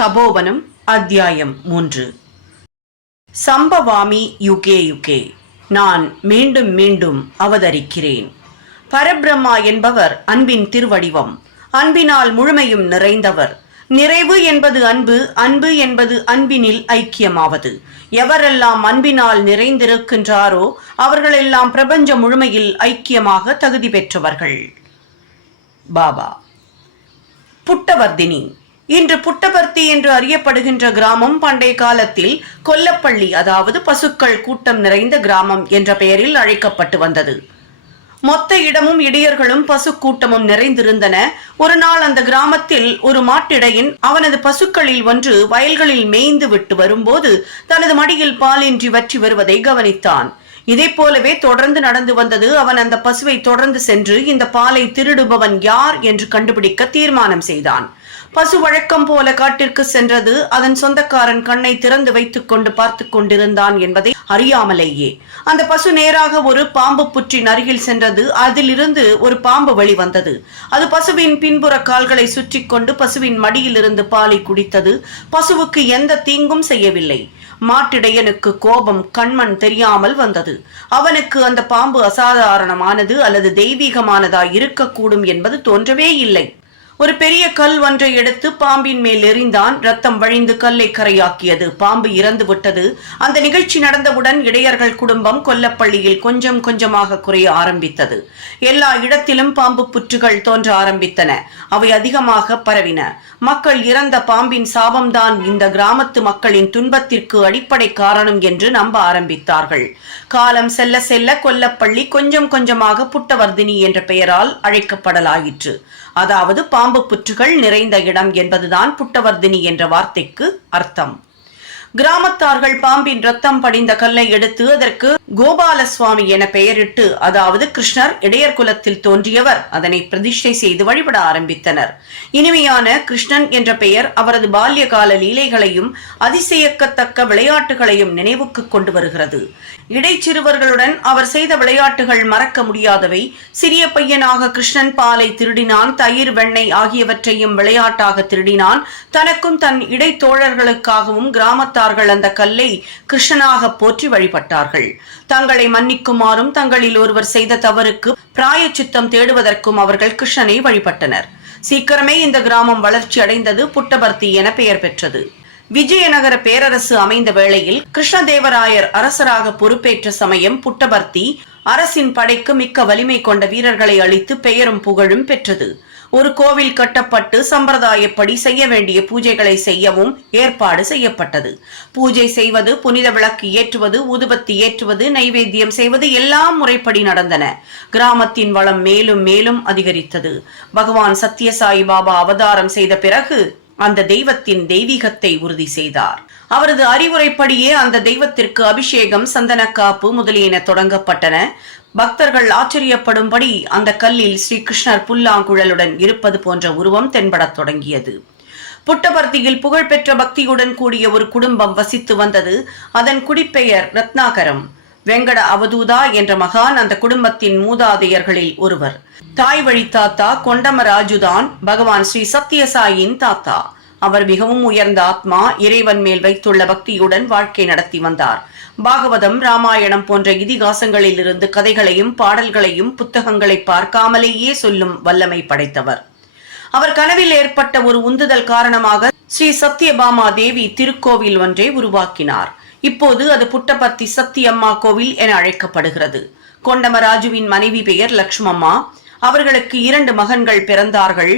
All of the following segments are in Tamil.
தபோவனம் அத்தியாயம் 3. சம்பவாமி யுகே யுகே. நான் மீண்டும் மீண்டும் அவதரிக்கிறேன். பரபிரம்மா என்பவர் அன்பின் திருவடிவம். அன்பினால் முழுமையும் நிறைந்தவர். நிறைவு என்பது அன்பு, அன்பு என்பது அன்பினில் ஐக்கியமாவது. எவரெல்லாம் அன்பினால் நிறைந்திருக்கின்றாரோ அவர்களெல்லாம் பிரபஞ்ச முழுமையில் ஐக்கியமாக தகுதி பெற்றவர்கள். பாபா. புட்டவர்தினி. இன்று புட்டபர்த்தி என்று அறியப்படுகின்ற கிராமம் பண்டைய காலத்தில் கொல்லப்பள்ளி, அதாவது பசுக்கள் கூட்டம் நிறைந்த கிராமம் என்ற பெயரில் அழைக்கப்பட்டு வந்தது. மொத்த இடமும் இடையர்களும் பசு கூட்டமும் நிறைந்திருந்தன. ஒரு நாள் அந்த கிராமத்தில் ஒரு மாட்டிடையன் அவனது பசுக்களில் ஒன்று வயல்களில் மேய்ந்து விட்டு வரும்போது தனது மடியில் பாலின்றி வற்றி வருவதை கவனித்தான். இதை போலவே தொடர்ந்து நடந்து வந்தது. அவன் அந்த பசுவை தொடர்ந்து சென்று இந்த பாலை திருடுபவன் யார் என்று கண்டுபிடிக்க தீர்மானம் செய்தான். பசு வழக்கம் போல காட்டிற்கு சென்றது. அதன் சொந்தக்காரன் கண்ணை திறந்து வைத்துக் கொண்டு பார்த்து கொண்டிருந்தான் என்பதை அறியாமலேயே அந்த பசு நேராக ஒரு பாம்பு புற்றின் அருகில் சென்றது. அதிலிருந்து ஒரு பாம்பு வெளிவந்தது. அது பசுவின் பின்புற கால்களை சுற்றி கொண்டு பசுவின் மடியில் இருந்து பாலை குடித்தது. பசுவுக்கு எந்த தீங்கும் செய்யவில்லை. மாட்டிடையனுக்கு கோபம் கண்மண் தெரியாமல் வந்தது. அவனுக்கு அந்த பாம்பு அசாதாரணமானது அல்லது தெய்வீகமானதாய் இருக்கக்கூடும் என்பது தோன்றவே இல்லை. ஒரு பெரிய கல் ஒன்றை எடுத்து பாம்பின் மேல் எறிந்தான். ரத்தம் வழிந்து கல்லை கரையாக்கியது. பாம்பு இறந்து விட்டது. அந்த நிகழ்ச்சி நடந்தவுடன் இடையர்கள் குடும்பம் கொல்லப்பள்ளியில் கொஞ்சம் கொஞ்சமாக குறைய ஆரம்பித்தது. எல்லா இடத்திலும் பாம்பு புற்றுகள் தோன்ற ஆரம்பித்தன. அவை அதிகமாக பரவின. மக்கள் இறந்த பாம்பின் சாபம்தான் இந்த கிராமத்து மக்களின் துன்பத்திற்கு அடிப்படை காரணம் என்று நம்ப ஆரம்பித்தார்கள். காலம் செல்ல செல்ல கொல்லப்பள்ளி கொஞ்சம் கொஞ்சமாக புட்டவர்தினி என்ற பெயரால் அழைக்கப்படலாயிற்று. அதாவது பாம்பு புற்றுகள் நிறைந்த இடம் என்பதுதான் புட்டவர்தினி என்ற வார்த்தைக்கு அர்த்தம். கிராமத்தார்கள் பாம்பின் ரத்தம் படிந்த கல்லை எடுத்து அதற்கு கோபாலசுவாமி என பெயரிட்டு, அதாவது கிருஷ்ணர் இடையர் குலத்தில் தோன்றியவர், அதனை பிரதிஷ்டை செய்து வழிபட ஆரம்பித்தனர். இனிமையான கிருஷ்ணன் என்ற பெயர் அவரது பால்ய கால லீலைகளையும் அதிசயக்கத்தக்க விளையாட்டுகளையும் நினைவுக்கு கொண்டு வருகிறது. இடைச்சிறுவர்களுடன் அவர் செய்த விளையாட்டுகள் மறக்க முடியாதவை. சிறிய பையனாக கிருஷ்ணன் பாலை திருடினான், தயிர், வெண்ணெய் ஆகியவற்றையும் விளையாட்டாக திருடினான். தனக்கும் தன் இடைத்தோழர்களுக்காகவும் கிராமத்தார்கள் அந்த கல்லை கிருஷ்ணனாக போற்றி வழிபட்டார்கள். தங்களை மன்னிக்குமாறும் தங்களில் ஒருவர் செய்த தவறுக்கு பிராயச்சித்தம் தேடுவதற்கும் அவர்கள் கிருஷ்ணனை வழிபட்டனர். சீக்கிரமே இந்த கிராமம் வளர்ச்சி அடைந்தது. புட்டபர்த்தி என பெயர் பெற்றது. விஜயநகர பேரரசு அமைந்த வேளையில் கிருஷ்ணதேவராயர் அரசராக பொறுப்பேற்ற சமயம் புட்டபர்த்தி அரசின் படைக்கு மிக்க வலிமை கொண்ட வீரர்களை அளித்து பெயரும் புகழும் பெற்றது. ஒரு கோவில் கட்டப்பட்டு சம்பிரதாயப்படி செய்ய வேண்டிய பூஜைகளை செய்யவும் ஏற்பாடு செய்யப்பட்டது. பூஜை செய்வது, புனித விளக்கு ஏற்றுவது, ஊதுபத்தி ஏற்றுவது, நைவேத்தியம் செய்வது எல்லாம் முறைப்படி நடந்தன. கிராமத்தின் வளம் மேலும் மேலும் அதிகரித்தது. பகவான் சத்யசாயி பாபா அவதாரம் செய்த பிறகு அந்த தெய்வத்தின் தெய்வீகத்தை உறுதி செய்தார். அவரது அறிவுரைப்படியே அந்த தெய்வத்திற்கு அபிஷேகம், சந்தனக்காப்பு முதலியன தொடங்கப்பட்டன. பக்தர்கள் ஆச்சரியப்படும்படி அந்த கல்லில் ஸ்ரீ கிருஷ்ணர் புல்லாங்குழலுடன் இருப்பது போன்ற உருவம் தென்படத் தொடங்கியது. புட்டபர்த்தியில் புகழ்பெற்ற பக்தியுடன் கூடிய ஒரு குடும்பம் வசித்து வந்தது. அதன் குடிப்பெயர் ரத்னாகரம். வெங்கட அவதூதா என்ற மகான் அந்த குடும்பத்தின் மூதாதையர்களில் ஒருவர். தாய் வழி தாத்தா கொண்டமராஜுதான் பகவான் ஸ்ரீ சத்யசாயின் தாத்தா. அவர் மிகவும் உயர்ந்த ஆத்மா. இறைவன் மேல் வைத்துள்ள பக்தியுடன் வாழ்க்கை நடத்தி வந்தார். பாகவதம், ராமாயணம் போன்ற இதிகாசங்களில் இருந்து கதைகளையும் பாடல்களையும் புத்தகங்களை பார்க்காமலேயே சொல்லும் வல்லமை படைத்தவர். அவர் கனவில் ஏற்பட்ட ஒரு உந்துதல் காரணமாக ஸ்ரீ சத்யபாமா தேவி திருக்கோவில் ஒன்றை உருவாக்கினார். இப்போது அது புட்டபர்த்தி சத்தியம்மா கோவில் என அழைக்கப்படுகிறது. கொண்டமராஜுவின் மனைவி பெயர் லட்சுமம்மா. அவர்களுக்கு 2 மகன்கள் பிறந்தார்கள்.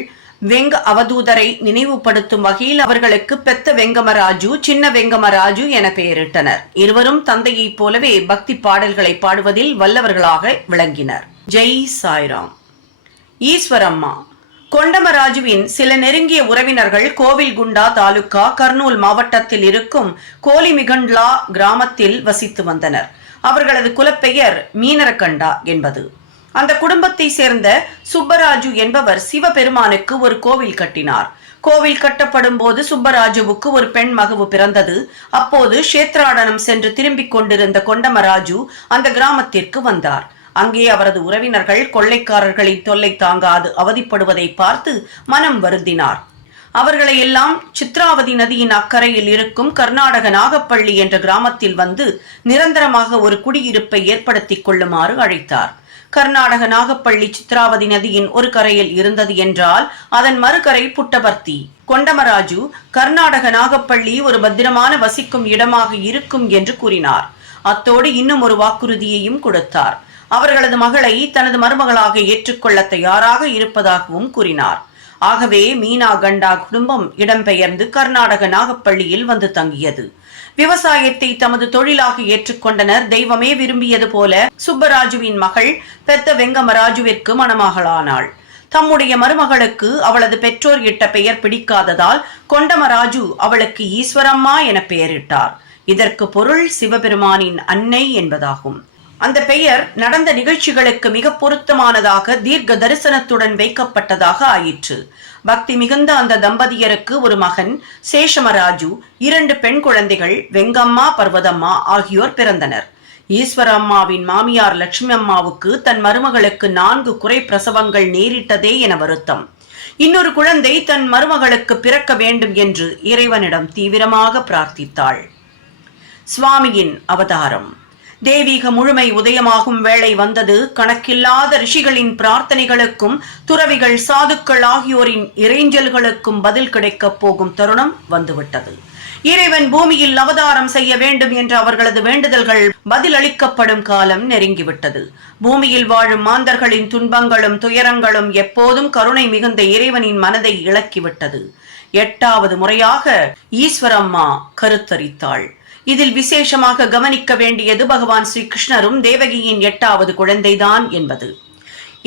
வெங்க அவதூதரை நினைவுபடுத்தும் வகையில் அவர்களுக்கு பெத்த வெங்கமராஜு, சின்ன வெங்கமராஜு என பெயரிட்டனர். இருவரும் தந்தையைப் போலவே பக்தி பாடல்களை பாடுவதில் வல்லவர்களாக விளங்கினர். ஜெய் சாய்ராம். ஈஸ்வரம்மா. கொண்டமராஜுவின் சில நெருங்கிய உறவினர்கள் கோவில்குண்டா தாலுகா, கர்னூல் மாவட்டத்தில் இருக்கும் கோலிமிகண்ட்லா கிராமத்தில் வசித்து வந்தனர். அவர்களது குலப்பெயர் மீனரகண்டா என்பது. அந்த குடும்பத்தை சேர்ந்த சுப்பராஜு என்பவர் சிவபெருமானுக்கு ஒரு கோவில் கட்டினார். கோவில் கட்டப்படும் போது சுப்பராஜுவுக்கு ஒரு பெண் மகவு பிறந்தது. அப்போது க்ஷேத்ராடனம் சென்று திரும்பிக் கொண்டிருந்த கொண்டமராஜு அந்த கிராமத்திற்கு வந்தார். அங்கே அவரது உறவினர்கள் கொள்ளைக்காரர்களின் தொல்லை தாங்காது அவதிப்படுவதை பார்த்து மனம் வருந்தினார். அவர்களை எல்லாம் சித்ராவதி நதியின் அக்கறையில் இருக்கும் கர்நாடக நாகப்பள்ளி என்ற கிராமத்தில் வந்து நிரந்தரமாக ஒரு குடியிருப்பை ஏற்படுத்திக் கொள்ளுமாறு அழைத்தார். கர்நாடக நாகப்பள்ளி சித்ராவதி நதியின் ஒரு கரையில் இருந்தது என்றால் அதன் மறுகரை புட்டபர்த்தி. கொண்டமராஜு கர்நாடக நாகப்பள்ளி ஒரு பத்திரமான வசிக்கும் இடமாக இருக்கும் என்று கூறினார். அத்தோடு இன்னும் ஒரு வாக்குறுதியையும் கொடுத்தார். அவர்களது மகளை தனது மருமகளாக ஏற்றுக்கொள்ள தயாராக இருப்பதாகவும் கூறினார். ஆகவே மீனா கண்டா குடும்பம் இடம்பெயர்ந்து கர்நாடக நாகப்பள்ளியில் வந்து தங்கியது. விவசாயத்தை தமது தொழிலாக ஏற்றுக்கொண்டனர். தெய்வமே விரும்பியது போல சுப்பராஜுவின் மகள் பெத்த வெங்கமராஜுவிற்கு மணமகளானாள். தம்முடைய மருமகளுக்கு அவளது பெற்றோர் இட்ட பெயர் பிடிக்காததால் கொண்டமராஜு அவளுக்கு ஈஸ்வரம்மா என பெயரிட்டார். இதற்கு பொருள் சிவபெருமானின் அன்னை என்பதாகும். அந்த பெயர் நடந்த நிகழ்ச்சிகளுக்கு மிக பொருத்தமானதாக தீர்க்க தரிசனத்துடன் வைக்கப்பட்டதாக ஆயிற்று. பக்தி மிகுந்த அந்த தம்பதியருக்கு ஒரு மகன் சேஷமராஜு, 2 பெண் குழந்தைகள் வெங்கம்மா, பர்வதம்மா ஆகியோர் பிறந்தனர். ஈஸ்வர அம்மாவின் மாமியார் லட்சுமி அம்மாவுக்கு தன் மருமகளுக்கு 4 குறை பிரசவங்கள் நேரிட்டதே என வருத்தம். இன்னொரு குழந்தை தன் மருமகளுக்கு பிறக்க வேண்டும் என்று இறைவனிடம் தீவிரமாக பிரார்த்தித்தாள். சுவாமியின் அவதாரம். தெய்வீக முழுமை உதயமாகும் வேளை வந்தது. கணக்கில்லாத ரிஷிகளின் பிரார்த்தனைகளுக்கும் துறவிகள், சாதுக்கள் ஆகியோரின் இறைஞ்சல்களுக்கும் பதில் கிடைக்கப் போகும் தருணம் வந்துவிட்டது. இறைவன் பூமியில் அவதாரம் செய்ய வேண்டும் என்ற அவர்களது வேண்டுதல்கள் பதிலளிக்கப்படும் காலம் நெருங்கிவிட்டது. பூமியில் வாழும் மாந்தர்களின் துன்பங்களும் துயரங்களும் எப்போதும் கருணை மிகுந்த இறைவனின் மனதை இழக்கிவிட்டது. 8வது முறையாக ஈஸ்வரம்மா கருத்தரித்தாள். இதில் விசேஷமாக கவனிக்க வேண்டியது பகவான் ஸ்ரீ கிருஷ்ணரும் தேவகியின் 8வது குழந்தைதான் என்பது.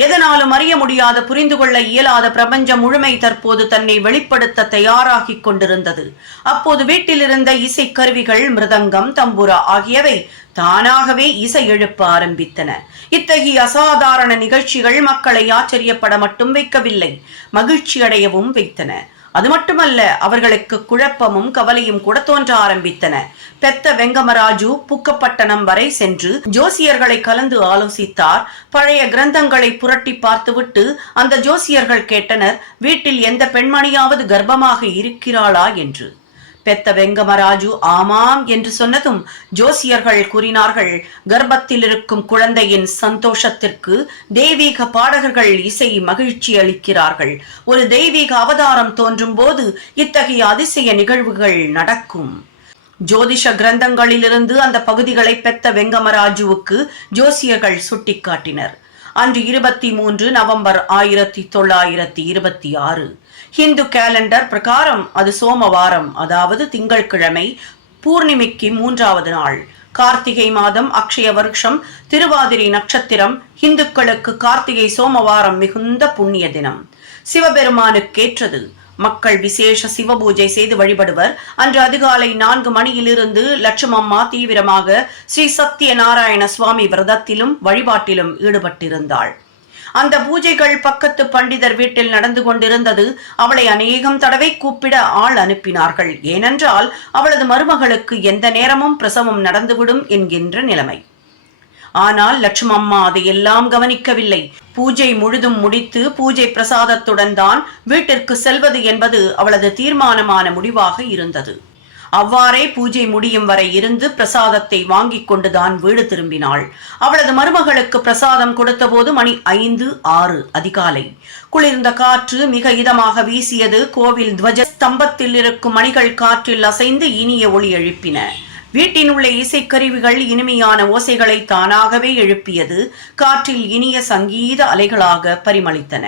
எதனாலும் அறிய முடியாத, புரிந்து கொள்ள இயலாத பிரபஞ்ச முழுமை தற்போது தன்னை வெளிப்படுத்த தயாராகிக் கொண்டிருந்தது. அப்போது வீட்டில் இருந்த இசைக்கருவிகள், மிருதங்கம், தம்புரா ஆகியவை தானாகவே இசை எழுப்ப ஆரம்பித்தன. இத்தகைய அசாதாரண நிகழ்ச்சிகள் மக்களை ஆச்சரியப்பட மட்டும் வைக்கவில்லை, மகிழ்ச்சி அடையவும் வைத்தன. அது மட்டுமல்ல, அவர்களுக்கு குழப்பமும் கவலையும் கூட தோன்ற ஆரம்பித்தன. பெத்த வெங்கமராஜு புக்கப்பட்டணம் வரை சென்று ஜோசியர்களை கலந்து ஆலோசித்தார். பழைய கிரந்தங்களை புரட்டி பார்த்துவிட்டு அந்த ஜோசியர்கள் கேட்டனர், வீட்டில் எந்த பெண்மணியாவது கர்ப்பமாக இருக்கிறாளா என்று. பெத்த வெங்கமராஜு ஆமாம் என்று சொன்னதும் ஜோசியர்கள் கூறினார்கள், கர்ப்பத்தில் இருக்கும் குழந்தையின் சந்தோஷத்திற்கு தெய்வீக பாடகர்கள் இசை மகிழ்ச்சி அளிக்கிறார்கள். ஒரு தெய்வீக அவதாரம் தோன்றும் போது இத்தகைய அதிசய நிகழ்வுகள் நடக்கும். ஜோதிஷ கிரந்தங்களிலிருந்து அந்த பகுதிகளை பெத்த வெங்கமராஜுவுக்கு ஜோசியர்கள் சுட்டிக்காட்டினர். அன்று 23 நவம்பர் 1926. ஹிந்து கேலண்டர் பிரகாரம் அது சோமவாரம், அதாவது திங்கட்கிழமை, பூர்ணிமைக்கு 3வது நாள். கார்த்திகை மாதம், அக்ஷய வருஷம், திருவாதிரை நட்சத்திரம். இந்துக்களுக்கு கார்த்திகை சோமவாரம் மிகுந்த புண்ணிய தினம், சிவபெருமானுக்கேற்றது. மக்கள் விசேஷ சிவபூஜை செய்து வழிபடுவர். அன்று அதிகாலை 4 மணியிலிருந்து லட்சுமம்மா தீவிரமாக ஸ்ரீ சத்திய நாராயண சுவாமி விரதத்திலும் வழிபாட்டிலும் ஈடுபட்டிருந்தாள். அந்த பூஜைகள் பக்கத்து பண்டிதர் வீட்டில் நடந்து கொண்டிருந்தது. அவளை அநேகம் தடவை கூப்பிட ஆள் அனுப்பினார்கள். ஏனென்றால் அவளது மருமகளுக்கு எந்த நேரமும் பிரசவம் நடந்துவிடும் என்கின்ற நிலைமை. ஆனால் லட்சுமம்மா அதையெல்லாம் கவனிக்கவில்லை. பூஜை முழுதும் முடித்து பூஜை பிரசாதத்துடன் தான் வீட்டிற்கு செல்வது என்பது அவளது தீர்மானமான முடிவாக இருந்தது. அவ்வாறே பூஜை முடியும் வரை இருந்து பிரசாதத்தை வாங்கிக் கொண்டுதான் வீடு திரும்பினாள். அவளது மருமகளுக்கு பிரசாதம் கொடுத்த போது மணி 5-6 அதிகாலை. குளிர்ந்த காற்று மிக இதமாக வீசியது. கோவில் துவஜ ஸ்தம்பத்தில் இருக்கும் மணிகள் காற்றில் அசைந்து இனிய ஒளி எழுப்பின. வீட்டின் உள்ள இசைக்கருவிகள் இனிமையான ஓசைகளை தானாகவே எழுப்பியது. காற்றில் இனிய சங்கீத அலைகளாக பரிமளித்தன.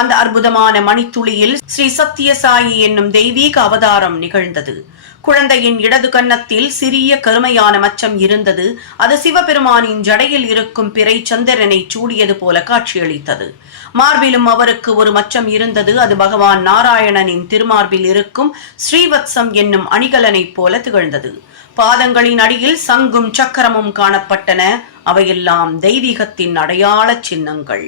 அந்த அற்புதமான மணித்துளியில் ஸ்ரீ சத்யசாயி என்னும் தெய்வீக அவதாரம் நிகழ்ந்தது. குழந்தையின் இடது கன்னத்தில் சிறிய கருமையான மச்சம் இருந்தது. அது சிவபெருமானின் ஜடையில் இருக்கும் பிறை சந்திரனை சூடியது போல காட்சியளித்தது. மார்பிலும் அவருக்கு ஒரு மச்சம் இருந்தது. அது பகவான் நாராயணனின் திருமார்பில் இருக்கும் ஸ்ரீவத்சம் என்னும் அணிகலனை போல திகழ்ந்தது. பாதங்களின் அடியில் சங்கும் சக்கரமும் காணப்பட்டன. அவையெல்லாம் தெய்வீகத்தின் அடையாள சின்னங்கள்.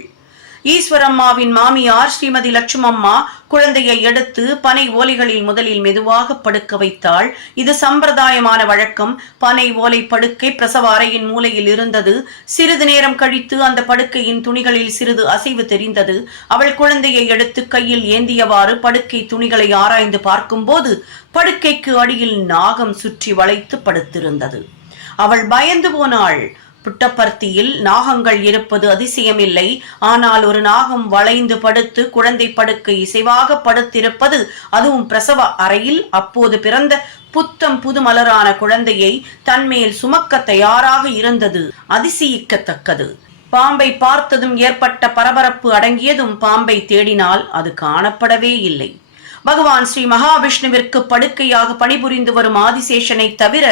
ஈஸ்வரம்மாவின் மாமியார் ஸ்ரீமதி லட்சுமம்மா குழந்தையை எடுத்து பனை ஓலைகளில் முதலில் மெதுவாக படுக்க வைத்தாள். இது சம்பிரதாயமான வழக்கம். பனை ஓலை படுக்கை பிரசவ அறையின் மூலையில் இருந்தது. சிறிது நேரம் கழித்து அந்த படுக்கையின் துணிகளில் சிறிது அசைவு தெரிந்தது. அவள் குழந்தையை எடுத்து கையில் ஏந்தியவாறு படுக்கை துணிகளை ஆராய்ந்து பார்க்கும்போது படுக்கைக்கு அடியில் நாகம் சுற்றி வளைத்து படுத்திருந்தது. அவள் பயந்து போனாள். புட்டபர்த்தியில் நாகங்கள் இருப்பது அதிசயமில்லை. ஆனால் ஒரு நாகம் வளைந்து படுத்து குழந்தை படுக்கை இசைவாக படுத்திருப்பது, அதுவும் பிரசவ அறையில், அப்போது பிறந்த புத்தம் புது மலரான குழந்தையை தன்மேல் சுமக்க தயாராக இருந்தது அதிசயிக்கத்தக்கது. பாம்பை பார்த்ததும் ஏற்பட்ட பரபரப்பு அடங்கியதும் பாம்பை தேடினால் அது காணப்படவே இல்லை. பகவான் ஸ்ரீ மகாவிஷ்ணுவிற்கு படுக்கையாக பணிபுரிந்து வரும் ஆதிசேஷனை தவிர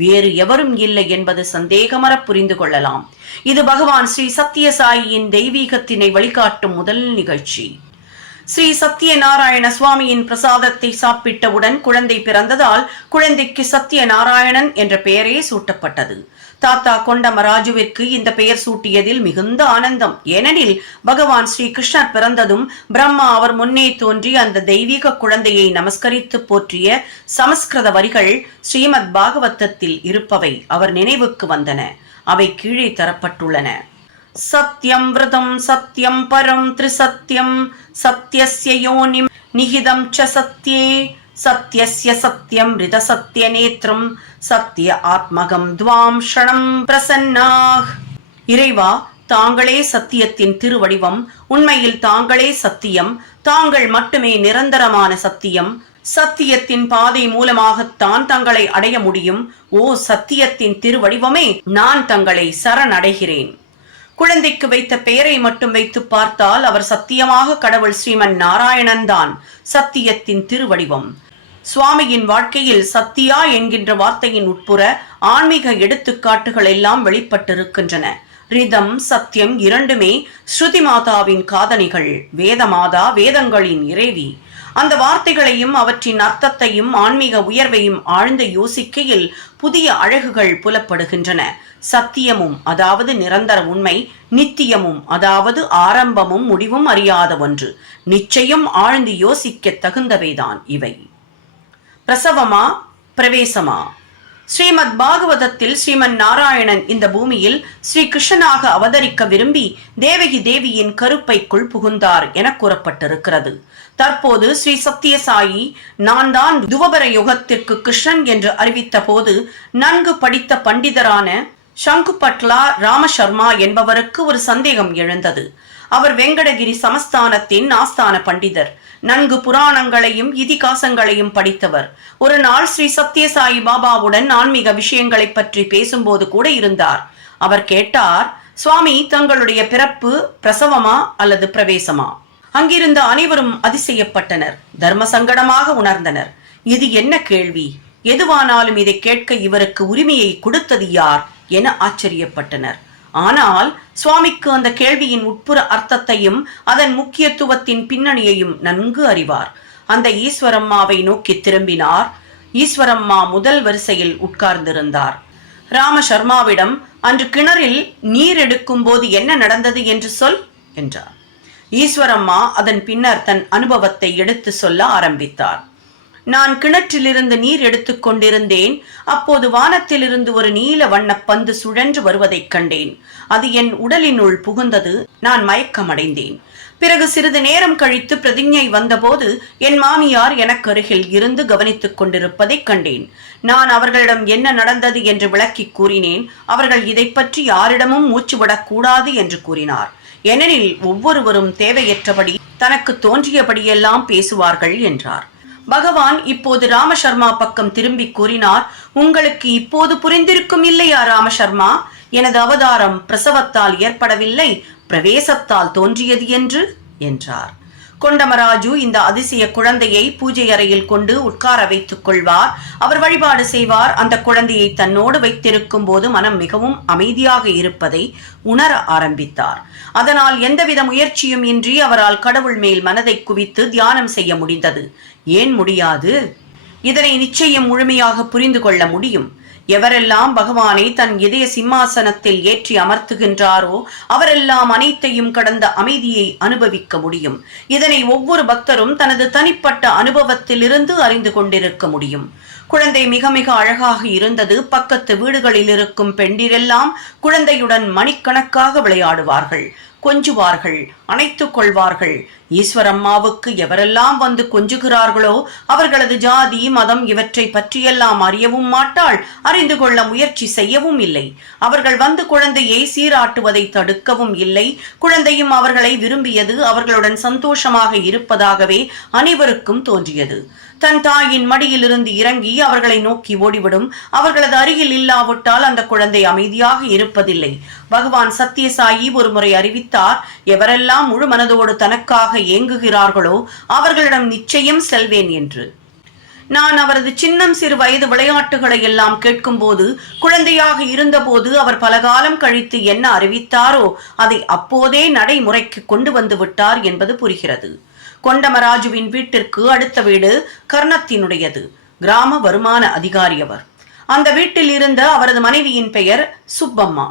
வேறு எவரும் இல்லை என்பது சந்தேகமற புரிந்து கொள்ளலாம். இது பகவான் ஸ்ரீ சத்யசாயியின் தெய்வீகத்தினை வழிகாட்டும் முதல் நிகழ்ச்சி. ஸ்ரீ சத்யநாராயண சுவாமியின் பிரசாதத்தை சாப்பிட்டவுடன் குழந்தை பிறந்ததால் குழந்தைக்கு சத்யநாராயணன் என்ற பெயரே சூட்டப்பட்டது. தாத்தா கொண்டமராஜுவிற்கு இந்த பெயர் சூட்டியதில் மிகுந்த ஆனந்தம். ஏனெனில் பகவான் ஸ்ரீ கிருஷ்ணர் பிறந்ததும் பிரம்மா அவர் முன்னே தோன்றி அந்த தெய்வீக குழந்தையை நமஸ்கரித்து போற்றிய சமஸ்கிருத வரிகள் ஸ்ரீமத் பாகவதத்தில் இருப்பவை அவர் நினைவுக்கு வந்தன. அவை கீழே தரப்பட்டுள்ளன. சத்யம் விரதம் சத்யம் பரம் த்ரிசத்யம் சத்யஸ்ய யோனிம் நிஹிதம் ச சத்யே சத்யஸ்ய சத்யம் ரித சத்ய நேத்ரம் சத்ய ஆத்மகம் துவாம் ஷணம் பிரசன்னாக். இறைவா, தாங்களே சத்தியத்தின் திருவடிவம். உண்மையில் தாங்களே சத்தியம். தாங்கள் மட்டுமே நிரந்தரமான சத்தியம். சத்தியத்தின் பாதை மூலமாகத்தான் தங்களை அடைய முடியும். ஓ சத்தியத்தின் திருவடிவமே, நான் தங்களை சரணடைகிறேன். குழந்தைக்கு வைத்த பெயரை மட்டும் வைத்து பார்த்தால் அவர் சத்தியமாக கடவுள் ஸ்ரீமன் நாராயணன் தான், சத்தியத்தின் திருவடிவம். சுவாமியின் வாழ்க்கையில் சத்தியா என்கின்ற வார்த்தையின் உட்புற ஆன்மீக எடுத்துக்காட்டுகள் எல்லாம் வெளிப்பட்டிருக்கின்றன. ரிதம் சத்தியம் இரண்டுமே ஸ்ருதி மாதாவின் காதணிகள். வேதமாதா வேதங்களின் இறைவி. அந்த வார்த்தைகளையும் அவற்றின் அர்த்தத்தையும் ஆன்மீக உயர்வையும் ஆழ்ந்த யோசிக்கையில் புதிய அழகுகள் புலப்படுகின்றன. சத்தியமும் அதாவது நிரந்தர உண்மை, நித்தியமும் அதாவது ஆரம்பமும் முடிவும் அறியாத ஒன்று. நிச்சயம் ஆழ்ந்து யோசிக்க தகுந்தவைதான் இவை. பிரசவமா பிரவேசமா? ஸ்ரீமத் பாகவதத்தில் ஸ்ரீமன் நாராயணன் இந்த பூமியில் ஸ்ரீ கிருஷ்ணனாக அவதரிக்க விரும்பி தேவகி தேவியின் கருப்பைக்குள் புகுந்தார் என கூறப்பட்டிருக்கிறது. தற்போது ஸ்ரீ சத்யசாயி நான் தான் துவபர யுகத்திற்கு கிருஷ்ணன் என்று அறிவித்த போது நன்கு படித்த பண்டிதரான சங்குபட்லா ராமசர்மா என்பவருக்கு ஒரு சந்தேகம் எழுந்தது. அவர் வெங்கடகிரி சமஸ்தானத்தின் ஆஸ்தான பண்டிதர். நன்கு புராணங்களையும் இதிகாசங்களையும் படித்தவர். ஒரு நாள் ஸ்ரீ சத்யசாயி பாபாவுடன் ஆன்மீக விஷயங்களை பற்றி பேசும்போது கூட இருந்தார். அவர் கேட்டார், சுவாமி, தங்களுடைய பிறப்பு பிரசவமா அல்லது பிரவேசமா? அங்கிருந்த அனைவரும் அதிசயப்பட்டனர். தர்ம சங்கடமாக உணர்ந்தனர். இது என்ன கேள்வி? எதுவானாலும் இதை கேட்க இவருக்கு உரிமையை கொடுத்தது யார் என ஆச்சரியப்பட்டனர். ஆனால் சுவாமிக்கு அந்த கேள்வியின் உட்புற அர்த்தத்தையும் அதன் முக்கியத்துவத்தின் பின்னணியையும் நன்கு அறிவார். அந்த ஈஸ்வரம்மாவை நோக்கி திரும்பினார். ஈஸ்வரம்மா முதல் வரிசையில் உட்கார்ந்திருந்தார். ராமசர்மாவிடம், அன்று கிணறில் நீர் எடுக்கும் போது என்ன நடந்தது என்று சொல் என்றார். ஈஸ்வரம்மா அதன் பின்னர் தன் அனுபவத்தை எடுத்து சொல்ல ஆரம்பித்தார். நான் கிணற்றிலிருந்து நீர் எடுத்துக் கொண்டிருந்தேன். அப்போது வானத்திலிருந்து ஒரு நீல வண்ண பந்து சுழன்று வருவதைக் கண்டேன். அது என் உடலினுள் புகுந்தது. நான் மயக்கமடைந்தேன். பிறகு சிறிது நேரம் கழித்து பிரதிஞ்ஞை வந்தபோது என் மாமியார் எனக்கு அருகில் இருந்து கவனித்துக் கொண்டிருப்பதைக் கண்டேன். நான் அவர்களிடம் என்ன நடந்தது என்று விளக்கி கூறினேன். அவர்கள் இதை பற்றி யாரிடமும் மூச்சுவிடக்கூடாது என்று கூறினார். ஏனெனில் ஒவ்வொருவரும் தேவையற்றபடி தனக்கு தோன்றியபடியெல்லாம் பேசுவார்கள் என்றார். பகவான் இப்போது ராமசர்மா பக்கம் திரும்பி கூறினார், உங்களுக்கு இப்போது புரிந்திருக்கும் இல்லையா ராமசர்மா? எனது அவதாரம் பிரசவத்தால் ஏற்படவில்லை, பிரவேசத்தால் தோன்றியது என்றார். கொண்டமராஜு இந்த அதிசய குழந்தையை பூஜை அறையில் கொண்டு உட்கார வைத்துக் கொள்வார். அவர் வழிபாடு செய்வார். அந்த குழந்தையை தன்னோடு வைத்திருக்கும் போது மனம் மிகவும் அமைதியாக இருப்பதை உணர ஆரம்பித்தார். அதனால் எந்தவித முயற்சியும் இன்றி அவரால் கடவுள் மேல் மனதை குவித்து தியானம் செய்ய முடிந்தது. ஏன் முடியாது? இதனை நிச்சயம் முழுமையாக புரிந்து கொள்ள முடியும். எவரெல்லாம் பகவானை தன் இதய சிம்மாசனத்தில் ஏற்றி அமர்த்துகின்றாரோ அவரெல்லாம் அனைத்தையும் கடந்த அமைதியை அனுபவிக்க முடியும். இதனை ஒவ்வொரு பக்தரும் தனது தனிப்பட்ட அனுபவத்திலிருந்து அறிந்து கொண்டிருக்க முடியும். குழந்தை மிக மிக அழகாக இருந்தது. பக்கத்து வீடுகளில் இருக்கும் பெண்டிரெல்லாம் குழந்தையுடன் மணிக்கணக்காக விளையாடுவார்கள், கொஞ்சுவார்கள், அணைத்துக் கொள்வார்கள். ஈஸ்வரம்மாவுக்கு எவரெல்லாம் வந்து கொஞ்சுகிறார்களோ அவர்களது ஜாதி மதம் இவற்றை பற்றியெல்லாம் அறியவும் மாட்டாள், அறிந்து கொள்ள முயற்சி செய்யவும் இல்லை. அவர்கள் வந்து குழந்தையை சீராட்டுவதை தடுக்கவும் இல்லை. குழந்தையும் அவர்களை விரும்பியது, அவர்களுடன் சந்தோஷமாக இருப்பதாகவே அனைவருக்கும் தோன்றியது. தன் தாயின் மடியிலிருந்து இறங்கி அவர்களை நோக்கி ஓடிவிடும். அவர்களது அருகில் இல்லாவிட்டால் அந்த குழந்தை அமைதியாக இருப்பதில்லை. பகவான் சத்யசாயி ஒருமுறை அறிவித்தார், எவரெல்லாம் முழு மனதோடு தனக்காக ஏங்குகிறார்களோ அவர்களிடம் நிச்சயம் செல்வேன் என்று. நான் அவரது சின்னம் சிறு வயது விளையாட்டுகளை எல்லாம் கேட்கும் போது, குழந்தையாக இருந்தபோது அவர் பலகாலம் கழித்து என்ன அறிவித்தாரோ அதை அப்போதே நடைமுறைக்கு கொண்டு வந்து விட்டார் என்பது புரிகிறது. கொண்டமராஜுவின் வீட்டிற்கு அடுத்த வீடு கர்ணத்தினுடையது. கிராம வருமான அதிகாரி அவர். அந்த வீட்டில் இருந்த அவரது மனைவியின் பெயர் சுப்பம்மா.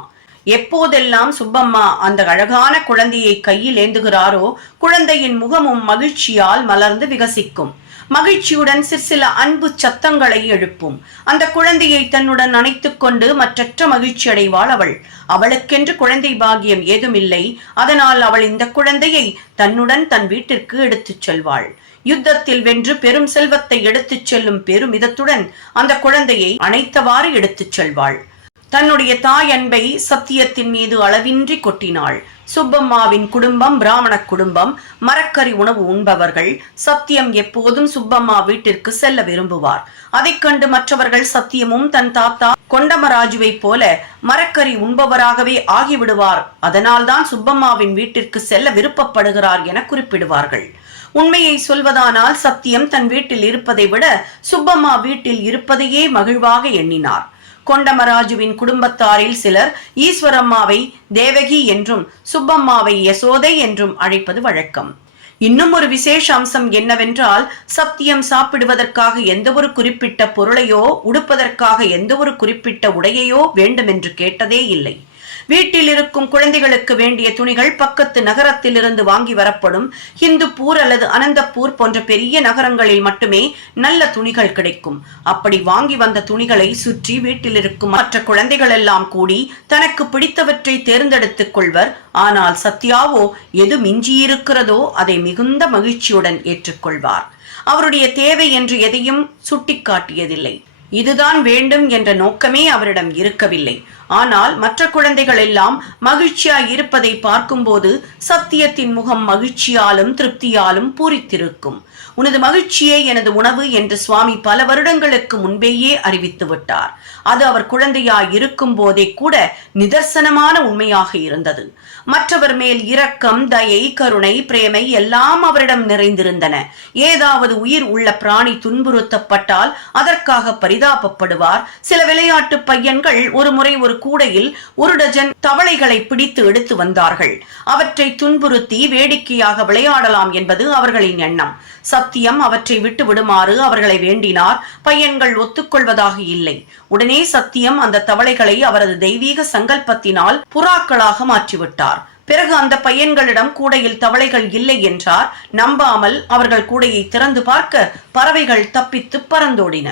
எப்போதெல்லாம் சுப்பம்மா அந்த அழகான குழந்தையை கையில் ஏந்துகிறாரோ குழந்தையின் முகமும் மகிழ்ச்சியால் மலர்ந்து விகசிக்கும். மகிழ்ச்சியுடன் சிற்சில அன்பு சத்தங்களை எழுப்பும். அந்த குழந்தையை தன்னுடன் அணைத்துக் கொண்டு மற்றற்ற மகிழ்ச்சி அடைவாள் அவள். அவளுக்கென்று குழந்தை பாக்கியம் ஏதுமில்லை. அதனால் அவள் இந்த குழந்தையை தன்னுடன் தன் வீட்டிற்கு எடுத்துச் செல்வாள். யுத்தத்தில் வென்று பெரும் செல்வத்தை எடுத்துச் செல்லும் பெருமிதத்துடன் அந்த குழந்தையை அணைத்தவாறு எடுத்துச் செல்வாள். தன்னுடைய தாய் அன்பை சத்தியத்தின் மீது அளவின்றி கொட்டினாள். சுப்பம்மாவின் குடும்பம் பிராமண குடும்பம், மரக்கறி உணவு உண்பவர்கள். சத்தியம் எப்போதும் சுப்பம்மா வீட்டிற்கு செல்ல விரும்புவார். அதைக் கண்டு மற்றவர்கள் சத்தியமும் தன் தாத்தா கொண்டமராஜுவை போல மரக்கறி உண்பவராகவே ஆகிவிடுவார், அதனால்தான் சுப்பம்மாவின் வீட்டிற்கு செல்ல விருப்பப்படுகிறார் என குறிப்பிடுவார்கள். உண்மையை சொல்வதானால் சத்தியம் தன் வீட்டில் இருப்பதை விட சுப்பம்மா வீட்டில் இருப்பதையே மகிழ்வாக எண்ணினார். கொண்டமராஜுவின் குடும்பத்தாரில் சிலர் ஈஸ்வரம்மாவை தேவகி என்றும் சுப்பம்மாவை யசோதை என்றும் அழைப்பது வழக்கம். இன்னும் ஒரு விசேஷ அம்சம் என்னவென்றால், சத்தியம் சாப்பிடுவதற்காக எந்த ஒரு குறிப்பிட்ட பொருளையோ உடுப்பதற்காக எந்த ஒரு குறிப்பிட்ட உடையையோ வேண்டுமென்று கேட்டதே இல்லை. வீட்டில் இருக்கும் குழந்தைகளுக்கு வேண்டிய துணிகள் பக்கத்து நகரத்திலிருந்து வாங்கி வரப்படும். ஹிந்துப்பூர் அல்லது அனந்தப்பூர் போன்ற பெரிய நகரங்களில் மட்டுமே நல்ல துணிகள் கிடைக்கும். அப்படி வாங்கி வந்த துணிகளை சுற்றி வீட்டில் இருக்கும் மற்ற குழந்தைகள் எல்லாம் கூடி தனக்கு பிடித்தவற்றை தேர்ந்தெடுத்துக் கொள்வர். ஆனால் சத்யாவோ எது மிஞ்சியிருக்கிறதோ அதை மிகுந்த மகிழ்ச்சியுடன் ஏற்றுக்கொள்வார். அவருடைய தேவை என்று எதையும் சுட்டிக்காட்டியதில்லை. இதுதான் வேண்டும் என்ற நோக்கமே அவரிடம் இருக்கவில்லை. ஆனால் மற்ற குழந்தைகள் எல்லாம் மகிழ்ச்சியாய் இருப்பதை பார்க்கும்போது சத்தியத்தின் முகம் மகிழ்ச்சியாலும் திருப்தியாலும் பூரித்திருக்கும். உனது மகிழ்ச்சியே எனது உணவு என்று சுவாமி பல வருடங்களுக்கு முன்பேயே அறிவித்து விட்டார். அது அவர் குழந்தையாய் இருக்கும் போதே கூட நிதர்சனமான உண்மையாக இருந்தது. மற்றவர் மேல் இரக்கம், தயை, கருணை, பிரேமை எல்லாம் அவரிடம் நிறைந்திருந்தன. ஏதாவது உயிர் உள்ள பிராணி துன்புறுத்தப்பட்டால் அதற்காக பரிதாபப்படுவார். சில விளையாட்டு பையன்கள் ஒரு முறை ஒரு கூடையில் 1 டஜன் தவளைகளை பிடித்து எடுத்து வந்தார்கள். அவற்றை துன்புறுத்தி வேடிக்கையாக விளையாடலாம் என்பது அவர்களின் எண்ணம். சத்தியம் அவற்றை விட்டு விடுமாறு அவர்களை வேண்டினார். பையன்கள் ஒத்துக்கொள்வதாக இல்லை. உடனே சத்தியம் அந்த தவளைகளை அவரது தெய்வீக சங்கல்பத்தினால் புறாக்களாக மாற்றிவிட்டார். பிறகு அந்த பையன்களிடம் கூடையில் தவளைகள் இல்லை என்றார். நம்பாமல் அவர்கள் கூடையை திறந்து பார்க்க பறவைகள் தப்பித்து பறந்தோடின.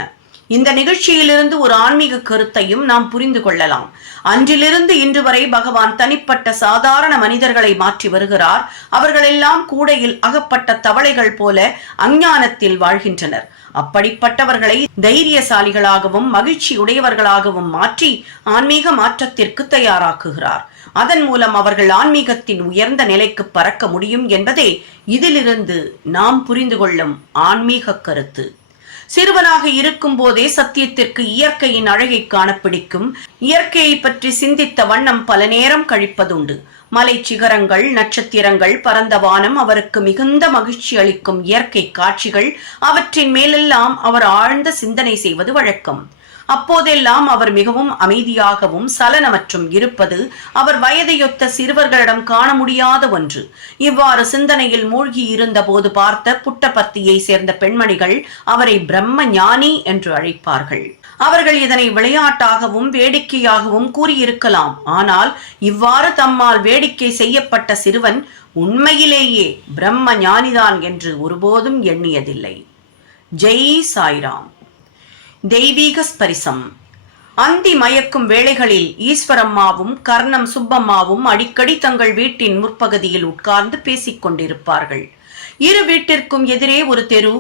இந்த நிகழ்ச்சியிலிருந்து ஒரு ஆன்மீக கருத்தையும் நாம் புரிந்து கொள்ளலாம். அன்றிலிருந்து இன்று வரை பகவான் தனிப்பட்ட சாதாரண மனிதர்களை மாற்றி வருகிறார். அவர்களெல்லாம் கூடையில் அகப்பட்ட தவளைகள் போல அஞ்ஞானத்தில் வாழ்கின்றனர். அப்படிப்பட்டவர்களை தைரியசாலிகளாகவும் மகிழ்ச்சி உடையவர்களாகவும் மாற்றி ஆன்மீக மாற்றத்திற்கு தயாராக்குகிறார். அதன் மூலம் அவர்கள் ஆன்மீகத்தின் உயர்ந்த நிலைக்கு பறக்க முடியும் என்பதே இதிலிருந்து நாம் புரிந்து கொள்ளும் ஆன்மீக கருத்து. சிறுவனாக இருக்கும் போதே சத்தியத்திற்கு இயற்கையின் அழகை காண பிடிக்கும். இயற்கையை பற்றி சிந்தித்த வண்ணம் பல நேரம் கழிப்பதுண்டு. மலை சிகரங்கள், நட்சத்திரங்கள், பரந்த வானம் அவருக்கு மிகுந்த மகிழ்ச்சி அளிக்கும் இயற்கை காட்சிகள். அவற்றின் மேலெல்லாம் அவர் ஆழ்ந்த சிந்தனை செய்வது வழக்கம். அப்போதெல்லாம் அவர் மிகவும் அமைதியாகவும் சலனமற்றும் இருப்பது அவர் வயதையொத்த சிறுவர்களிடம் காண முடியாத ஒன்று. இவ்வாறு சிந்தனையில் மூழ்கி இருந்த போது பார்த்த புட்டபர்த்தியை சேர்ந்த பெண்மணிகள் அவரை பிரம்ம ஞானி என்று அழைப்பார்கள். அவர்கள் இதனை விளையாட்டாகவும் வேடிக்கையாகவும் கூறியிருக்கலாம். ஆனால் இவ்வாறு தம்மால் வேடிக்கை செய்யப்பட்ட சிறுவன் உண்மையிலேயே பிரம்ம ஞானிதான் என்று ஒருபோதும் எண்ணியதில்லை. ஜெய் சாய்ராம். தெய்வீக ஸ்பரிசம். அந்தி மயக்கும் வேளைகளில் ஈஸ்வரம்மாவும் கர்ணம் சுப்பம்மாவும் அடிக்கடி தங்கள் வீட்டின் முற்பகுதியில் உட்கார்ந்து பேசிக் கொண்டிருப்பார்கள். இரு வீட்டிற்கும் எதிரே ஒரு தெரு.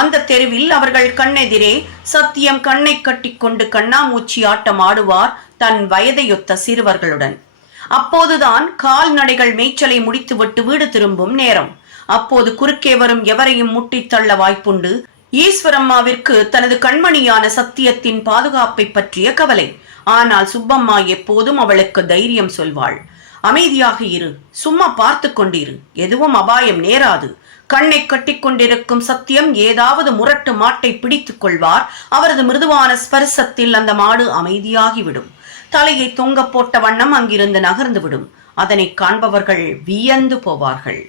அந்த தெருவில் அவர்கள் கண்ணெதிரே சத்தியம் கண்ணை கட்டிக்கொண்டு கண்ணாமூச்சி ஆட்டம் ஆடுவார் தன் வயதையொத்த சிறுவர்களுடன். அப்போதுதான் கால்நடைகள் மேய்ச்சலை முடித்துவிட்டு வீடு திரும்பும் நேரம். அப்போது குறுக்கே வரும் எவரையும் முட்டித் தள்ள வாய்ப்புண்டு. ஈஸ்வரம்மாவிற்கு தனது கண்மணியான சத்தியத்தின் பாதுகாப்பை பற்றிய கவலை. ஆனால் சுப்பம்மா எப்போதும் அவளுக்கு தைரியம் சொல்வாள். அமைதியாக இரு, சும்மா பார்த்து கொண்டிரு, எதுவும் அபாயம் நேராது. கண்ணை கட்டிக்கொண்டிருக்கும் சத்தியம் ஏதாவது முரட்டு மாட்டை பிடித்துக் கொள்வார். அவரது மிருதுவான ஸ்பரிசத்தில் அந்த மாடு அமைதியாகிவிடும். தலையை தொங்க போட்ட வண்ணம் அங்கிருந்து நகர்ந்துவிடும். அதனை காண்பவர்கள் வியந்து போவார்கள்.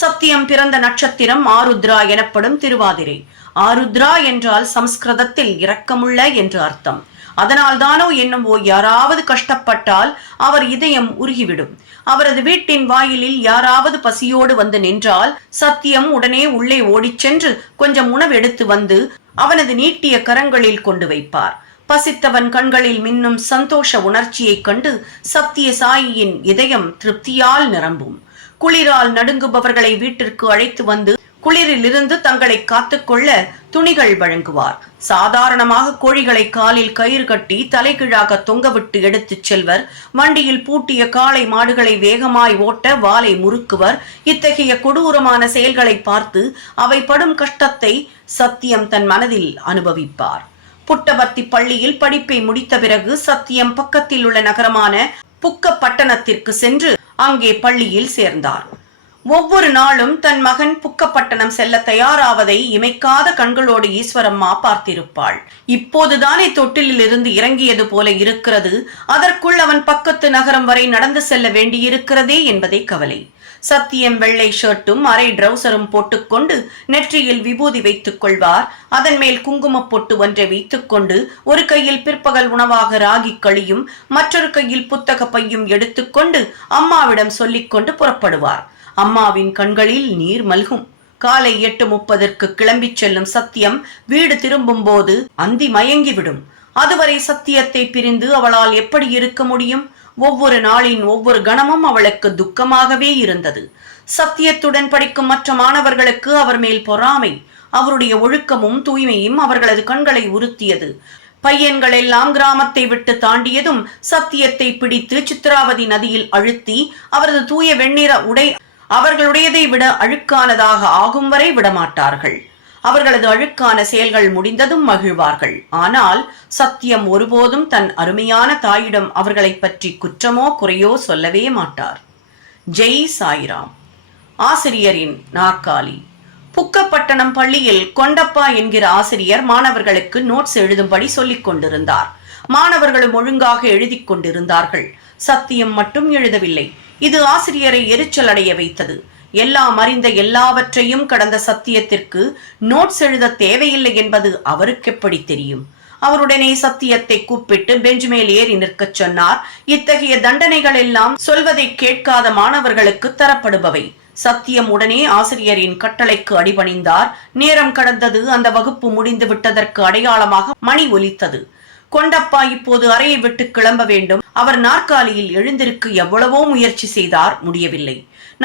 சத்தியம் பிறந்த நட்சத்திரம் ஆருத்ரா எனப்படும் திருவாதிரை. ஆருத்ரா என்றால் சம்ஸ்கிருதத்தில் இரக்கமுள்ள என்று அர்த்தம். அதனால் தானோ என்னவோ யாராவது கஷ்டப்பட்டால் அவர் இதயம் உருகிவிடும். அவரது வீட்டின் வாயிலில் யாராவது பசியோடு வந்து நின்றால் சத்தியம் உடனே உள்ளே ஓடிச் சென்று கொஞ்சம் உணவு எடுத்து வந்து அவனது நீட்டிய கரங்களில் கொண்டு வைப்பார். பசித்தவன் கண்களில் மின்னும் சந்தோஷ உணர்ச்சியைக் கண்டு சத்திய சாயியின் இதயம் திருப்தியால் நிரம்பும். குளிரால் நடுங்குபவர்களை வீட்டிற்கு அழைத்து வந்து குளிரிலிருந்து தங்களை காத்துக்கொள்ள துணிகள் வழங்குவார். சாதாரணமாக கோழிகளை காலில் கயிறு கட்டி தலைகீழாக தொங்கவிட்டு எடுத்துச் செல்வர். வண்டியில் பூட்டிய காளை மாடுகளை வேகமாய் ஓட்ட வாலை முறுக்குவர். இத்தகைய கொடூரமான செயல்களை பார்த்து அவை படும் கஷ்டத்தை சத்தியம் தன் மனதில் அனுபவிப்பார். புட்டபர்த்தி பள்ளியில் படிப்பை முடித்த பிறகு சத்தியம் பக்கத்தில் உள்ள நகரமான புக்கப்பட்டணத்திற்கு சென்று அங்கே பள்ளியில் சேர்ந்தார். ஒவ்வொரு நாளும் தன் மகன் புக்கப்பட்டணம் செல்ல தயாராவதை இமைக்காத கண்களோடு ஈஸ்வரம்மா பார்த்திருப்பாள். இப்போதுதானே தொட்டிலில் இருந்து இறங்கியது போல இருக்கிறது, அதற்குள் அவன் பக்கத்து நகரம் வரை நடந்து செல்ல வேண்டியிருக்கிறதே என்பதை கவலை. சத்தியம் வெள்ளை ஷர்ட்டும் அரை ட்ரௌசரும் போட்டுக்கொண்டு நெற்றியில் விபூதி வைத்துக் கொள்வார். அதன் மேல் குங்கும பொட்டு ஒன்றை வைத்துக் கொண்டு ஒரு கையில் பிற்பகல் உணவாக ராகி களியும் மற்றொரு கையில் புத்தக பையும் எடுத்துக்கொண்டு அம்மாவிடம் சொல்லிக்கொண்டு புறப்படுவார். அம்மாவின் கண்களில் நீர் மல்கும். காலை 8:30 கிளம்பி செல்லும் சத்தியம் வீடு திரும்பும் போது அந்தி மயங்கிவிடும். அதுவரை சத்தியத்தை பிரிந்து அவளால் எப்படி இருக்க முடியும்? ஒவ்வொரு நாளின் ஒவ்வொரு கணமும் அவளுக்கு துக்கமாகவே இருந்தது. சத்தியத்துடன் படிக்கும் மற்ற மாணவர்களுக்கு அவர் மேல் பொறாமை. அவருடைய ஒழுக்கமும் தூய்மையும் அவர்களது கண்களை உறுத்தியது. பையன்கள் எல்லாம் கிராமத்தை விட்டு தாண்டியதும் சத்தியத்தை பிடித்து சித்ராவதி நதியில் அழுத்தி அவரது தூய வெண்ணிற உடை அவர்களுடையதை விட அழுக்கானதாக ஆகும் வரை விடமாட்டார்கள். அவர்களது அழுக்கான செயல்கள் முடிந்ததும் மகிழ்வார்கள். ஆனால் சத்தியம் ஒருபோதும் தன் அருமையான தாயிடம் அவர்களை பற்றி குற்றமோ குறையோ சொல்லவே மாட்டார். ஜெய் சாய்ராம். ஆசிரியரின் நாற்காலி. புக்கப்பட்டணம் பள்ளியில் கொண்டப்பா என்கிற ஆசிரியர் மாணவர்களுக்கு நோட்ஸ் எழுதும்படி சொல்லிக் கொண்டிருந்தார். மாணவர்களும் ஒழுங்காக எழுதி கொண்டிருந்தார்கள். சத்தியம் மட்டும் எழுதவில்லை. இது ஆசிரியரை எரிச்சல் அடைய வைத்தது. எல்லாம் அறிந்த எல்லாவற்றையும் கடந்த சத்தியத்திற்கு நோட்ஸ் எழுத தேவையில்லை என்பது அவருக்கு எப்படி தெரியும்? அவருடனே சத்தியத்தை கூப்பிட்டு பெஞ்ச் மேல் ஏறி நிற்கச் சொன்னார். இத்தகைய தண்டனைகள் எல்லாம் சொல்வதை கேட்காத மாணவர்களுக்கு தரப்படுபவை. சத்தியம் உடனே ஆசிரியரின் கட்டளைக்கு அடிபணிந்தார். நேரம் கடந்தது. அந்த வகுப்பு முடிந்து விட்டதற்கு அடையாளமாக மணி ஒலித்தது. கொண்டப்பா இப்போது அறையை விட்டு கிளம்ப வேண்டும். அவர் நாற்காலியில் எழுந்திருக்க எவ்வளவோ முயற்சி செய்தார், முடியவில்லை.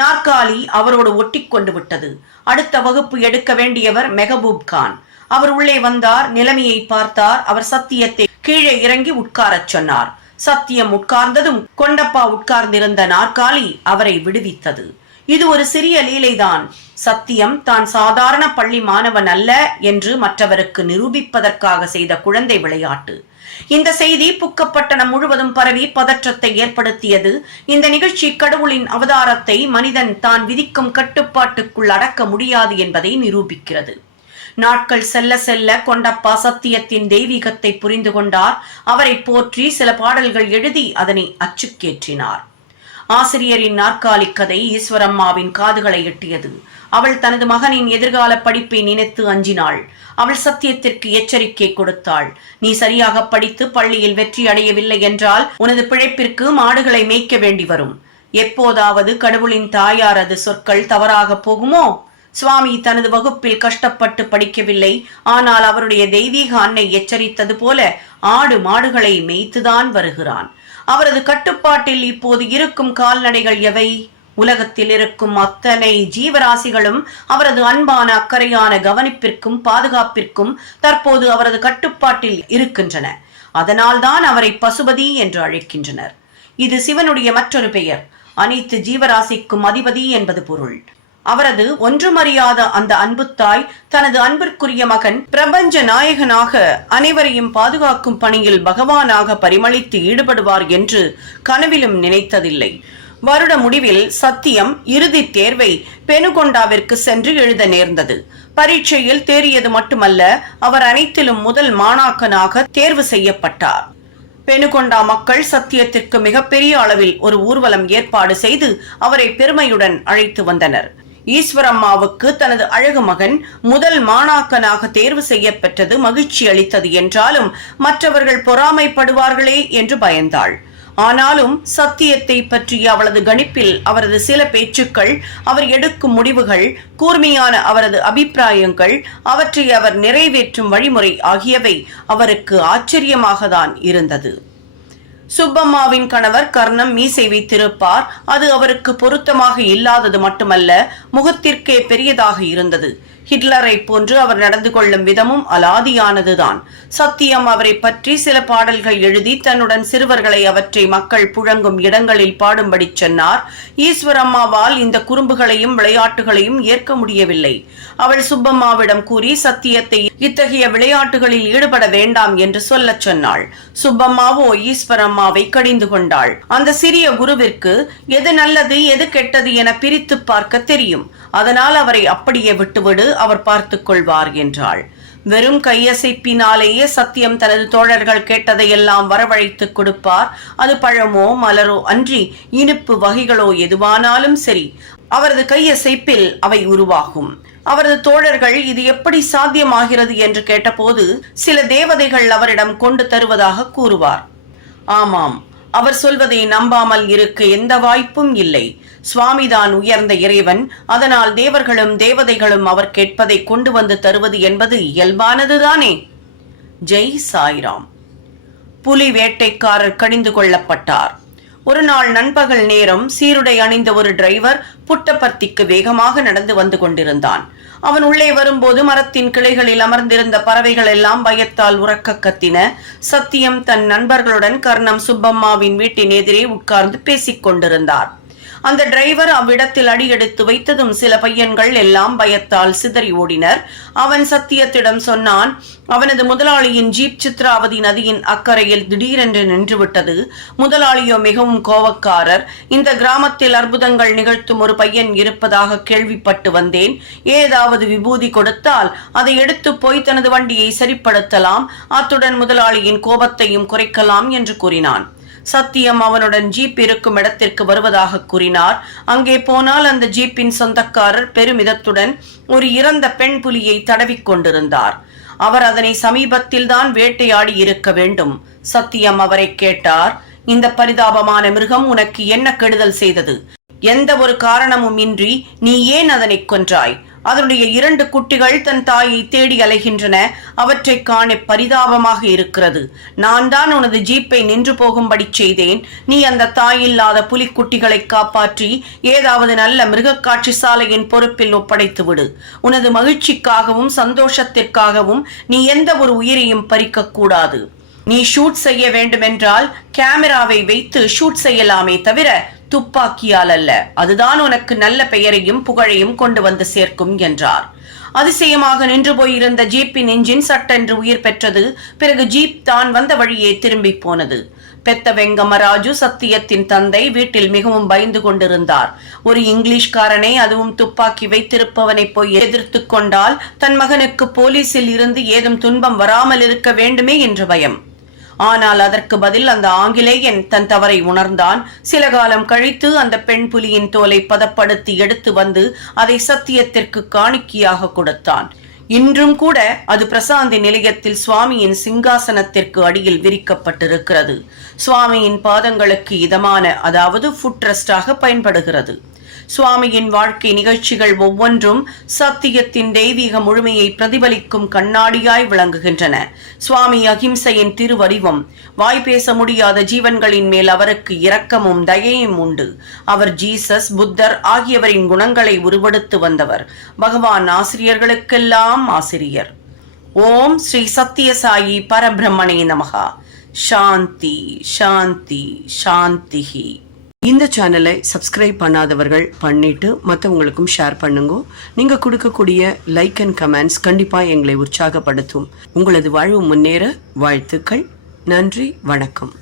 நாற்காலி அவரோடு ஒட்டி கொண்டு விட்டது. அடுத்த வகுப்பு எடுக்க வேண்டியவர் மெஹபூப் கான். அவர் உள்ளே வந்தார். நிலைமையை பார்த்தார். அவர் சத்தியத்தை கீழே இறங்கி உட்காரச் சொன்னார். சத்தியம் உட்கார்ந்ததும் கொண்டப்பா உட்கார்ந்திருந்த நாற்காலி அவரை விடுவித்தது. இது ஒரு சிறிய லீலைதான். சத்தியம் தான் சாதாரண பள்ளி மாணவன் அல்ல என்று மற்றவருக்கு நிரூபிப்பதற்காக செய்த குழந்தை விளையாட்டு. இந்த செய்தி புக்கப்பட்டணம் முழுவதும் பரவி பதற்றத்தை ஏற்படுத்தியது. இந்த நிகழ்ச்சி கடவுளின் அவதாரத்தை மனிதன் தான் விதிக்கும் கட்டுப்பாட்டுக்குள் அடக்க முடியாது என்பதை நிரூபிக்கிறது. நாட்கள் செல்ல செல்ல கொண்டப்பா சத்தியத்தின் தெய்வீகத்தை புரிந்து கொண்டார். அவரை போற்றி சில பாடல்கள் எழுதி அதனை அச்சுக்கேற்றினார். ஆசிரியரின் நாற்காலி கதை ஈஸ்வரம்மாவின் காதுகளை எட்டியது. அவள் தனது மகனின் எதிர்கால படிப்பை நினைத்து அஞ்சினாள். அவள் சத்தியத்திற்கு எச்சரிக்கை கொடுத்தாள். நீ சரியாக படித்து பள்ளியில் வெற்றி அடையவில்லை என்றால் உனது பிழைப்பிற்கு மாடுகளை மேய்க்க வேண்டி வரும். எப்போதாவது கடவுளின் தாயாரது சொற்கள் தவறாக போகுமோ? சுவாமி தனது வகுப்பில் கஷ்டப்பட்டு படிக்கவில்லை. ஆனால் அவருடைய தெய்வீக அன்னை எச்சரித்தது போல ஆடு மாடுகளை மேய்த்துதான் வருகிறான். அவரது கட்டுப்பாட்டில் இப்போது இருக்கும் கால்நடைகள் எவை? உலகத்தில் இருக்கும் அத்தனை ஜீவராசிகளும் அவரது அன்பான அக்கறையான கவனிப்பிற்கும் பாதுகாப்பிற்கும் தற்போது அவரது கட்டுப்பாட்டில் இருக்கின்றன. அதனால்தான் அவரை பசுபதி என்று அழைக்கின்றனர். இது சிவனுடைய மற்றொரு பெயர். அனைத்து ஜீவராசிக்கும் அதிபதி என்பது பொருள். அவரது ஒன்றுமறியாத அந்த அன்புத்தாய் தனது அன்பிற்குரிய மகன் பிரபஞ்ச நாயகனாக அனைவரையும் பாதுகாக்கும் பணியில் பகவானாக பரிமளித்து ஈடுபடுவார் என்று கனவிலும் நினைத்ததில்லை. வருட முடிவில் சத்தியம் இறுதி தேர்வை பெனுகொண்டாவிற்கு சென்று எழுத நேர்ந்தது. பரீட்சையில் தேறியது மட்டுமல்ல, அவர் அனைத்திலும் முதல் மாணாக்கனாக தேர்வு செய்யப்பட்டார். பெனுகொண்டா மக்கள் சத்தியத்திற்கு மிகப்பெரிய அளவில் ஒரு ஊர்வலம் ஏற்பாடு செய்து அவரை பெருமையுடன் அழைத்து வந்தனர். ஈஸ்வரம்மாவுக்கு தனது அழகு மகன் முதல் மாணாக்கனாக தேர்வு செய்யப்பெற்றது மகிழ்ச்சி அளித்தது என்றாலும் மற்றவர்கள் பொறாமைப்படுவார்களே என்று பயந்தாள். ஆனாலும் சத்தியத்தை பற்றிய அவளது கணிப்பில் அவரது சில பேச்சுக்கள், அவர் எடுக்கும் முடிவுகள், கூர்மையான அவரது அபிப்பிராயங்கள், அவற்றை அவர் நிறைவேற்றும் வழிமுறை ஆகியவை அவருக்கு ஆச்சரியமாக தான் இருந்தது. சுப்பம்மாவின் கணவர் கர்ணம் மீசை வைத்திருப்பார். அது அவருக்கு பொருத்தமாக இல்லாதது மட்டுமல்ல, முகத்திற்கே பெரியதாக இருந்தது. ஹிட்லரை போன்று அவர் நடந்து கொள்ளும் விதமும் அலாதியானதுதான். சத்தியம் அவரை பற்றி சில பாடல்கள் எழுதி தன்னுடன் சிறுவர்களை அவற்றை மக்கள் புழங்கும் இடங்களில் பாடும்படி சொன்னார். ஈஸ்வரம்மாவால் இந்த குறும்புகளையும் விளையாட்டுகளையும் ஏற்க முடியவில்லை. அவள் சுப்பம்மாவிடம் கூறி சத்தியத்தை இத்தகைய விளையாட்டுகளில் ஈடுபட வேண்டாம் என்று சொல்லச் சொன்னாள். சுப்பம்மாவோ ஈஸ்வரம்மாவை கடிந்து கொண்டாள். அந்த சிறிய குருவிற்கு எது நல்லது எது கெட்டது என பிரித்து பார்க்க தெரியும். அதனால் அவரை அப்படியே விட்டுவிடு, அவர் பார்த்துக் கொள்வார் என்றாள். வெறும் கையசைப்பினாலேயே சத்தியம் தனது தோழர்கள் கேட்டதையெல்லாம் வரவழைத்துக் கொடுப்பார். அது பழமோ மலரோ அன்றி இனிப்பு வகைகளோ எதுவானாலும் சரி, அவரது கையசைப்பில் அவை உருவாகும். அவரது தோழர்கள் இது எப்படி சாத்தியமாகிறது என்று கேட்டபோது சில தேவதைகள் அவரிடம் கொண்டு தருவதாக கூறுவார். ஆமாம், அவர் சொல்வதை நம்பாமல் இருக்க எந்த வாய்ப்பும் இல்லை. சுவாமிதான் உயர்ந்த இறைவன். அதனால் தேவர்களும் தேவதைகளும் அவர் கேட்பதை கொண்டு வந்து தருவது என்பது இயல்பானதுதானே. ஜெய் சாய்ராம். புலி வேட்டைக்காரர் கடிந்து கொள்ளப்பட்டார். ஒரு நாள் நண்பகல் நேரம் சீருடை அணிந்த ஒரு டிரைவர் புட்டபர்த்திக்கு வேகமாக நடந்து வந்து கொண்டிருந்தான். அவன் உள்ளே வரும்போது மரத்தின் கிளைகளில் அமர்ந்திருந்த பறவைகள் எல்லாம் பயத்தால் உறக்க கத்தின. சத்தியம் தன் நண்பர்களுடன் கர்ணம் சுப்பம்மாவின் வீட்டின் எதிரே உட்கார்ந்து பேசிக் கொண்டிருந்தார். அந்த டிரைவர் அவ்விடத்தில் அடியெடுத்து வைத்ததும் சில பையன்கள் எல்லாம் பயத்தால் சிதறி ஓடினர். அவன் சத்தியத்திடம் சொன்னான், அவனது முதலாளியின் ஜீப் சித்ராவதி நதியின் அக்கறையில் திடீரென்று நின்றுவிட்டது. முதலாளியோ மிகவும் கோபக்காரர். இந்த கிராமத்தில் அற்புதங்கள் நிகழ்த்தும் ஒரு பையன் இருப்பதாக கேள்விப்பட்டு வந்தேன். ஏதாவது விபூதி கொடுத்தால் அதை எடுத்து போய் தனது வண்டியை சரிப்படுத்தலாம், அத்துடன் முதலாளியின் கோபத்தையும் குறைக்கலாம் என்று கூறினான். சத்தியம் அவனுடன் ஜீப் இருக்கும் இடத்திற்கு வருவதாக கூறினார். அங்கே போனால் அந்த ஜீப்பின் சொந்தக்காரர் பெருமிதத்துடன் ஒரு இறந்த பெண் புலியை தடவிக் கொண்டிருந்தார். அவர் அதனை சமீபத்தில் தான் வேட்டையாடி இருக்க வேண்டும். சத்தியம் அவரை கேட்டார், இந்த பரிதாபமான மிருகம் உனக்கு என்ன கெடுதல் செய்தது? எந்த ஒரு காரணமும் இன்றி நீ ஏன் அதனை கொன்றாய்? அதனுடைய 2 குட்டிகள் தன் தாயை தேடி அலைகின்றன. அவற்றை காண பரிதாபமாக இருக்கிறது. நான் தான் உனது ஜீப்பை நின்று போகும்படி செய்தேன். நீ அந்த தாயில்லாத புலிக்குட்டிகளை காப்பாற்றி ஏதாவது நல்ல மிருகக்காட்சி சாலையின் பொறுப்பில் ஒப்படைத்து விடு. உனது மகிழ்ச்சிக்காகவும் சந்தோஷத்திற்காகவும் நீ எந்த ஒரு உயிரையும் பறிக்க கூடாது. நீ ஷூட் செய்ய வேண்டுமென்றால் கேமராவை வைத்து ஷூட் செய்யலாமே தவிர துப்பாக்கியால் அல்ல. அதுதான் உனக்கு நல்ல பெயரையும் புகழையும் கொண்டு வந்து சேர்க்கும் என்றார். அதிசயமாக நின்று போயிருந்த ஜீப்பின் என்ஜின் சட்டென்று உயிர் பெற்றது. பிறகு ஜீப் தான் வந்த வழியே திரும்பி போனது. பெத்த வெங்கமராஜு, சத்தியத்தின் தந்தை, வீட்டில் மிகவும் பயந்து கொண்டிருந்தார். ஒரு இங்கிலீஷ்காரனை, அதுவும் துப்பாக்கி வைத்திருப்பவனை போய் எதிர்த்து கொண்டால் தன் மகனுக்கு போலீசில் இருந்து ஏதும் துன்பம் வராமல் இருக்க வேண்டுமே என்ற பயம். ஆனால் அதற்கு பதில் அந்த ஆங்கிலேயன் தன் தவறை உணர்ந்தான். சில காலம் கழித்து அந்த பெண் புலியின் தோலை பதப்படுத்தி எடுத்து வந்து அதை சத்தியத்திற்கு காணிக்கையாக கொடுத்தான். இன்றும் கூட அது பிரசாந்தி நிலையத்தில் சுவாமியின் சிங்காசனத்திற்கு அடியில் விரிக்கப்பட்டிருக்கிறது. சுவாமியின் பாதங்களுக்கு இதமான, அதாவது ஃபுட் ரெஸ்டாக பயன்படுகிறது. சுவாமியின் வாழ்க்கை நிகழ்ச்சிகள் ஒவ்வொன்றும் சத்தியத்தின் தெய்வீக முழுமையை பிரதிபலிக்கும் கண்ணாடியாய் விளங்குகின்றன. சுவாமி அகிம்சையின் திருவடிவம். வாய் பேச முடியாத ஜீவன்களின் மேல் அவருக்கு இரக்கமும் தயையும் உண்டு. அவர் ஜீசஸ், புத்தர் ஆகியவரின் குணங்களை உருவெடுத்து வந்தவர். பகவான் ஆசிரியர்களுக்கெல்லாம் ஆசிரியர். ஓம் ஸ்ரீ சத்யசாயி பரபிரம்மணே நமகா. சாந்தி சாந்தி சாந்திஹி. இந்த சேனலை சப்ஸ்கிரைப் பண்ணாதவர்கள் பண்ணிட்டு மற்றவங்களுக்கும் ஷேர் பண்ணுங்க. நீங்கள் கொடுக்கக்கூடிய லைக் அண்ட் கமெண்ட்ஸ் கண்டிப்பாக எங்களை உற்சாகப்படுத்தும். உங்களது வாழ்வு முன்னேற வாழ்த்துக்கள். நன்றி, வணக்கம்.